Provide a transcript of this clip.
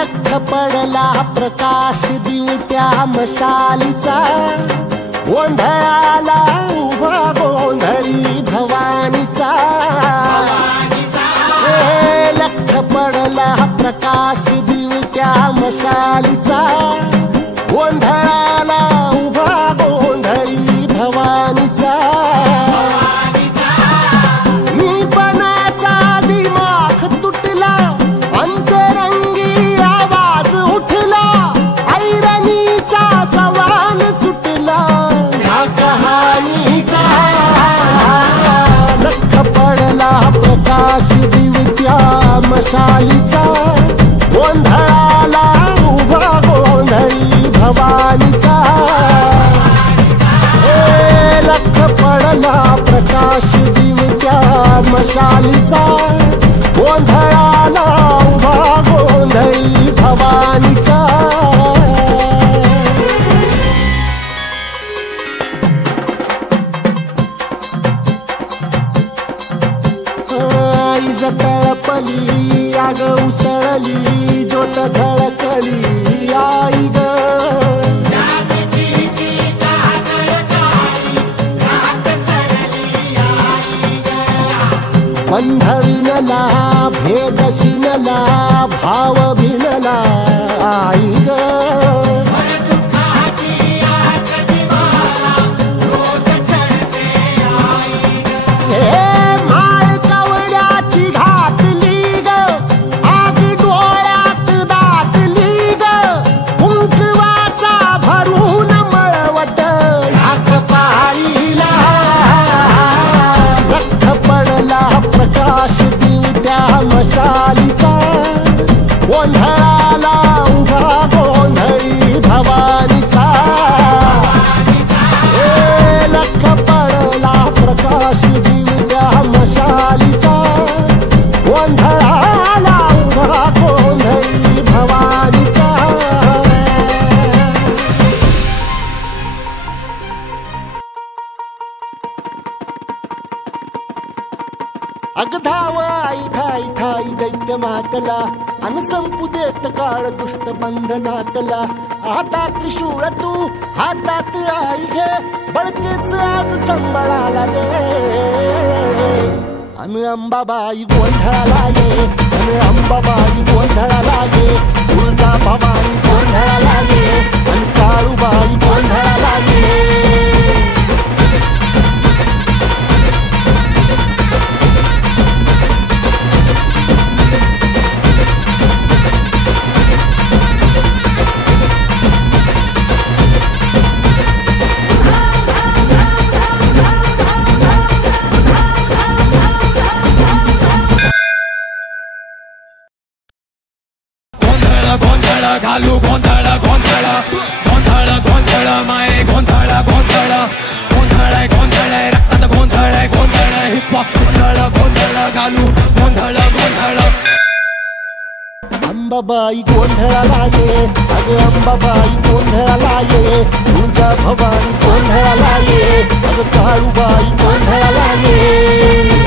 लख पडला प्रकाश दिवट्या मशालीचा, गोंधळाला उभा गोंधळी भवानीचा। लख पडला प्रकाश दिवट्या मशालीचा, गोंधळाला उभा गोंधळी भवानीचा। मी पणाचा दिमाख तुटला, अंतरंगी आवाज उठला, ऐरणीचा सवाल सुटला ह्या कहाणीचा। लख पडला प्रकाश दिवट्या मशालीचा, गोंधळाला उभा गोंधळी भवानीचा। लख पडला प्रकाश दिवट्या मशालीचा, गोंधळाला उभा गोंधळी भवानीचा। आईज तळपली आग उसळली, ज्योत झळकली आई ग। बंध विणला भेद शिनला, भाव भिनला आई ग। माळ कवड्याची घातली ग, आग डोळ्यात दाटली ग, कुंकवाचा भरून मळवट ह्याक पाळीला। लख पडला प्रकाश दिवट्या मशालीचा, गोंधळाला उभा गोंधळी भवानीचा। लख पडला प्रकाश दिवट्या मशालीचा, गोंधळाला उभा गोंधळी भवानीचा। अगधाव आई ठाई ठाई दैत्य मातला, अन संपू देत काळ दुष्ट बंधनातला। हातात त्रिशूळ तू हातात आई घे, बळतेच आज संबळाला दे। अन अंबाबाई गोंधळाला ये, अन अंबाबाई गोंधळाला ये, तुळजा भवानी गोंधळाला ये, अन काळूबाई गोंधळाला ये। गोंधळ घालू गोंधळ गोंधळ गोंधळ गोंधळ माये गोंधळ गोंधळ गोंधळ गोंधळ रक्तात गोंधळ गोंधळ हिपहॉप गोंधळ गोंधळ घालू गोंधळ गोंधळ। अंबाबाई गोंधळाला ये, अग अंबाबाई गोंधळाला ये, तुळजा भवानी गोंधळाला ये, अग काळूबाई गोंधळाला ये।